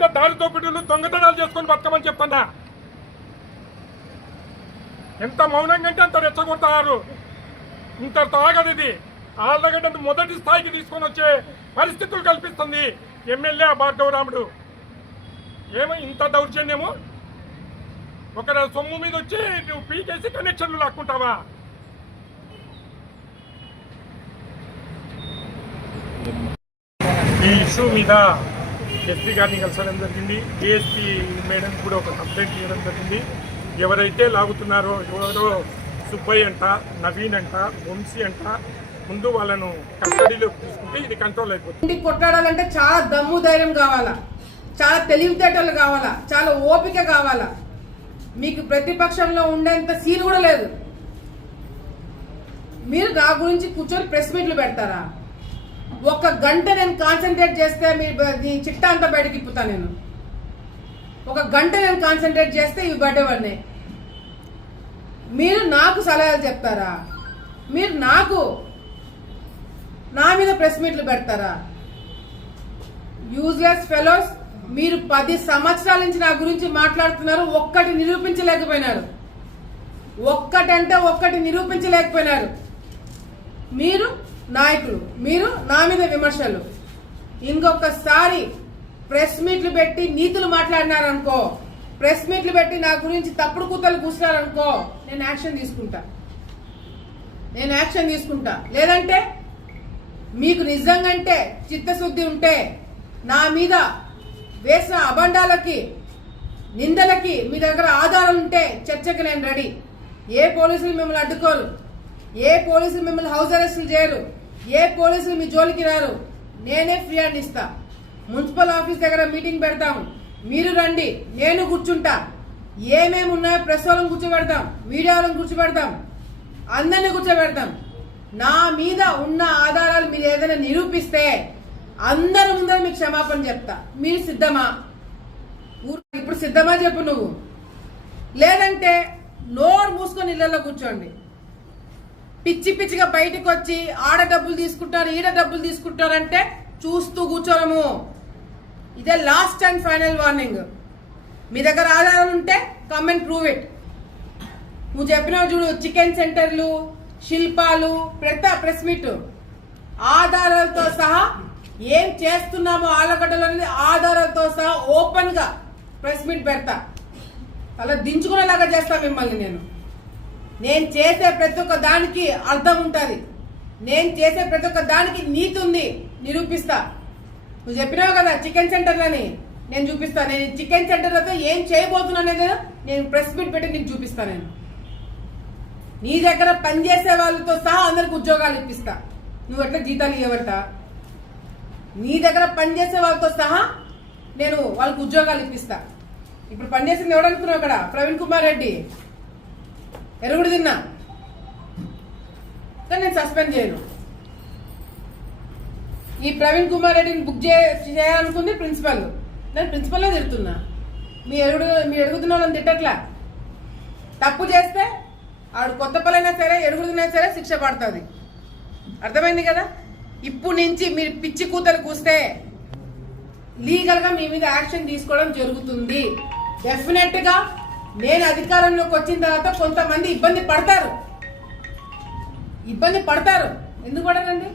అంటే దారితో బిడ్డలు దొంగతనాలు చేసుకొని బతకమని చెప్తున్నా. ఎంత మౌనంగా అంటే అంత రెచ్చగొడతారు. ఇంత తాగదు ఇది. ఆళ్ళగడ్డ మొదటి స్థాయికి తీసుకొని వచ్చే పరిస్థితులు కల్పిస్తుంది ఎమ్మెల్యే భార్గవరాముడు. ఏమో ఇంత దౌర్జన్యము? ఒక సొమ్ము మీద వచ్చి నువ్వు పీకేసి కనెక్షన్లు లాక్కుంటావా? ఈ ఇష్యూ మీద ఎస్పీ గారిని కలిసడం జరిగింది. డిఎస్పీ మేడం కూడా ఒక కంప్లైంట్ చేయడం జరిగింది. ఎవరైతే లాగుతున్నారో ఎవరో సుబ్బయ్య అంట, నవీన్ అంట, వంశీ అంట, ముందు వాళ్ళను కస్టడీలోకి తీసుకుంటే ఇది కంట్రోల్ అయిపోతుంది. కొట్లాడాలంటే చాలా దమ్ము ధైర్యం కావాలా, చాలా తెలివితేటలు కావాలా, చాలా ఓపిక కావాలా. మీకు ప్రతిపక్షంలో ఉండేంత సీన్ కూడా లేదు. మీరు నా గురించి కూర్చొని ప్రెస్ మీట్లు పెడతారా? ఒక గంట నేను కాన్సన్ట్రేట్ చేస్తే మీ చిట్టా అంతా బయటకి ఇప్పుతా. నేను ఒక గంట నేను కాన్సన్ట్రేట్ చేస్తే ఇవి బయటపడినాయి. మీరు నాకు సలహాలు చెప్తారా? మీరు నా మీద ప్రెస్ మీట్లు పెడతారా? Useless fellows. మీరు 10 సంవత్సరాల నుంచి నా గురించి మాట్లాడుతున్నారు, ఒక్కటి నిరూపించలేకపోయినారు. ఒక్కటంటే ఒక్కటి నిరూపించలేకపోయినారు. మీరు నాయకులు, మీరు నా మీద విమర్శలు. ఇంకొకసారి ప్రెస్ మీట్లు పెట్టి నీతులు మాట్లాడినారనుకో, ప్రెస్ మీట్లు పెట్టి నా గురించి తప్పుడు కూతలు కూర్చున్నారనుకో, నేను యాక్షన్ తీసుకుంటా. లేదంటే మీకు నిజంగంటే చిత్తశుద్ధి ఉంటే నా మీద వేసిన అబండాలకి, నిందలకి మీ దగ్గర ఆధారం ఉంటే చర్చకి నేను రెడీ. ఏ పోలీసులు మిమ్మల్ని అడ్డుకోరు, ఏ పోలీసులు మిమ్మల్ని హౌస్ అరెస్టులు చేయరు, ఏ పోలీసులు మీ జోలికి రారు. నేనే ఫ్రీ హ్యాండ్ ఇస్తా. మున్సిపల్ ఆఫీస్ దగ్గర మీటింగ్ పెడతాము, మీరు రండి, నేను కూర్చుంటా. ఏమేమి ఉన్నాయో ప్రెస్ వాళ్ళని కూర్చోబెడతాం, మీడియా వాళ్ళని కూర్చోబెడతాం, అందరినీ కూర్చోబెడతాం. నా మీద ఉన్న ఆధారాలు మీరు ఏదైనా నిరూపిస్తే అందరి ముందర మీకు క్షమాపణ చెప్తా. మీరు సిద్ధమా? ఇప్పుడు సిద్ధమా చెప్పు నువ్వు. లేదంటే నోరు మూసుకొని ఇళ్లలో కూర్చోండి. పిచ్చి పిచ్చిగా బయటకు వచ్చి ఆడ డబ్బులు తీసుకుంటారు, ఈడ డబ్బులు తీసుకుంటారంటే చూస్తూ కూర్చోరము. ఇదే లాస్ట్ అండ్ ఫైనల్ వార్నింగ్. మీ దగ్గర ఆధారాలు ఉంటే కమ్ అండ్ ప్రూవ్ ఇట్. నువ్వు చెప్పినావు చూడు, చికెన్ సెంటర్లు, శిల్పాలు, ప్రెస్ మీట్ ఆధారాలతో సహా ఏం చేస్తున్నామో ఆలగడ్డలో ఆధారాలతో సహా ఓపెన్ గా ప్రెస్ మీట్ పెడతా. అలా దించుకునేలాగా చేస్తా మిమ్మల్ని. నేను చేసే ప్రతి ఒక్క దానికి అర్థం ఉంటుంది, నేను చేసే ప్రతి ఒక్క దానికి నీతి ఉంది, నిరూపిస్తా. నువ్వు చెప్పినావు కదా చికెన్ సెంటర్లని, నేను చూపిస్తా. నేను చికెన్ సెంటర్లతో ఏం చేయబోతున్నా అనేది నేను ప్రెస్ మీట్ పెట్టి నీకు చూపిస్తా. నేను నీ దగ్గర పనిచేసే వాళ్ళతో సహా అందరికి ఉద్యోగాలు ఇప్పిస్తా. నువ్వు ఎట్లా జీతాలు ఇవ్వబట్ట? నీ దగ్గర పనిచేసే వాళ్ళతో సహా నేను వాళ్ళకి ఉద్యోగాలు ఇప్పిస్తా. ఇప్పుడు పనిచేసింది ఎవడనుకున్నావు? అక్కడ ప్రవీణ్ కుమార్ రెడ్డి ఎరుగుడు తిన్నా, కానీ నేను సస్పెండ్ చేయను. ఈ ప్రవీణ్ కుమార్ రెడ్డిని బుక్ చేయాలనుకుంది ప్రిన్సిపల్. నేను ప్రిన్సిపల్లో తిడుతున్నా. మీరు ఎరుగుతున్న వాళ్ళని తిట్టట్లా. తప్పు చేస్తే ఆడు కొత్త పలైనా సరే, ఎరుగుడున్నా సరే శిక్ష పడుతుంది. అర్థమైంది కదా? ఇప్పుడు నుంచి మీరు పిచ్చి కూతలు కూస్తే లీగల్ గా మీ మీద యాక్షన్ తీసుకోవడం జరుగుతుంది. డెఫినెట్ గా నేను అధికారంలోకి వచ్చిన తర్వాత కొంతమంది ఇబ్బంది పడతారు. ఎందుకు పడరండి?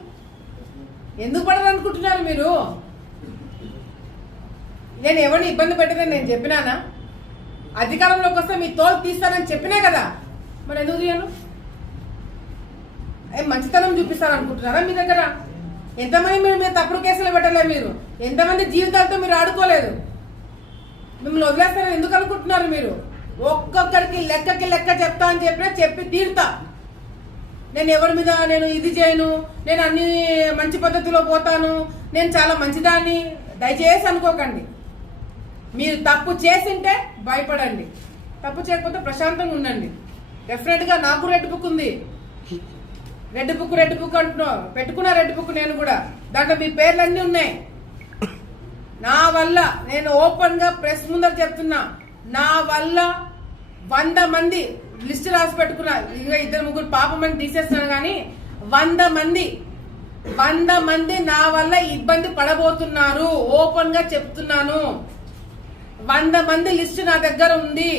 ఎందుకు పడరు అనుకుంటున్నారు మీరు? నేను ఎవరిని ఇబ్బంది పెట్టదని నేను చెప్పినానా? అధికారంలోకి వస్తే మీ తోలు తీస్తానని చెప్పినా కదా, మరి ఎందుకు తీయను? మంచితనం చూపిస్తారనుకుంటున్నారా? మీ దగ్గర ఎంతమంది మీరు తప్పుడు కేసులు పెట్టలే? మీరు ఎంతమంది జీవితాలతో మీరు ఆడుకోలేదు? మిమ్మల్ని వదిలేస్తారని ఎందుకు అనుకుంటున్నారు మీరు? ఒక్కొక్కరికి లెక్క చెప్తా అని చెప్పి తీరుతా. నేను ఎవరి మీద నేను ఇది చేయను, నేను అన్ని మంచి పద్ధతిలో పోతాను, నేను చాలా మంచిదాన్ని దయచేసి అనుకోకండి. మీరు తప్పు చేసింటే భయపడండి, తప్పు చేయకపోతే ప్రశాంతంగా ఉండండి. డెఫినెట్ గా నాకు రెడ్ బుక్ ఉంది. రెడ్ బుక్ అంటున్నావు, పెట్టుకున్నా రెడ్ బుక్ నేను కూడా. దాంట్లో మీ పేర్లు అన్నీ ఉన్నాయి. నా వల్ల నేను ఓపెన్ గా ప్రెస్ ముందర చెప్తున్నా, నా వల్ల 100 మంది లిస్ట్ రాసి పెట్టుకున్నా. ఇంకా 2-3 పాపమని తీసేస్తున్నాను కానీ 100 మంది నా వల్ల ఇబ్బంది పడబోతున్నారు. ఓపెన్ గా చెప్తున్నాను. 100 మంది లిస్ట్ నా దగ్గర ఉంది.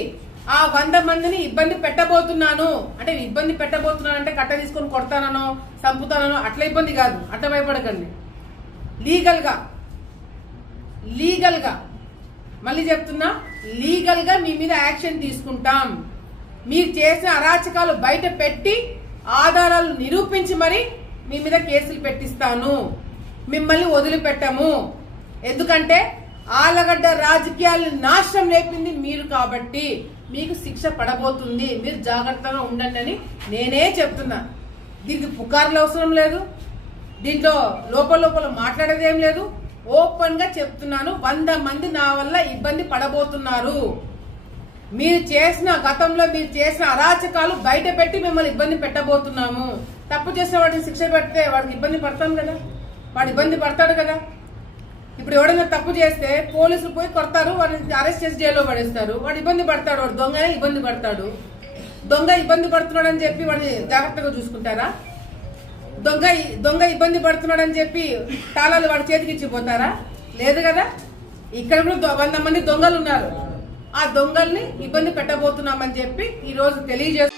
ఆ 100 మందిని ఇబ్బంది పెట్టబోతున్నాను. అంటే ఇబ్బంది పెట్టబోతున్నాను అంటే కట్ట తీసుకొని కొడతానో చంపుతానో అట్లా ఇబ్బంది కాదు, అట్లా భయపడకండి. లీగల్ గా మళ్ళీ చెప్తున్నా, లీగల్ గా మీ మీద యాక్షన్ తీసుకుంటాం. మీరు చేసిన అరాచకాలు బయట పెట్టి ఆధారాలు నిరూపించి మరి మీ మీద కేసులు పెట్టిస్తాను. మిమ్మల్ని వదిలిపెట్టము. ఎందుకంటే ఆలగడ్డ రాజకీయాలను నాశనం లేపింది మీరు కాబట్టి మీకు శిక్ష పడబోతుంది. మీరు జాగ్రత్తగా ఉండండి అని నేనే చెప్తున్నా. దీనికి పుకార్లు అవసరం లేదు, దీంట్లో లోపల మాట్లాడేది ఏం లేదు. ఓపెన్ గా చెప్తున్నాను, 100 మంది నా వల్ల ఇబ్బంది పడబోతున్నారు. గతంలో మీరు చేసిన అరాచకాలు బయట పెట్టి మిమ్మల్ని ఇబ్బంది పెట్టబోతున్నాము. తప్పు చేసిన వాడిని శిక్ష పెడితే వాడికి ఇబ్బంది పడతాం కదా, వాడు ఇబ్బంది పడతాడు కదా. ఇప్పుడు ఎవడైనా తప్పు చేస్తే పోలీసులు పోయి కొడతారు, వాడిని అరెస్ట్ చేసి జైల్లో పడేస్తారు. వాడు ఇబ్బంది పడతాడు, వాడు దొంగనే ఇబ్బంది పడతాడు. దొంగ ఇబ్బంది పడుతున్నాడు అని చెప్పి వాడిని జాగ్రత్తగా చూసుకుంటారా? దొంగ ఇబ్బంది పడుతున్నాడు అని చెప్పి తాళాలు వాడి చేతికి ఇచ్చిపోతారా? లేదు కదా. ఇక్కడ కూడా 100 మంది దొంగలు ఉన్నారు. ఆ దొంగల్ని ఇబ్బంది పెట్టబోతున్నామని చెప్పి ఈ రోజు తెలియజేస్తారు.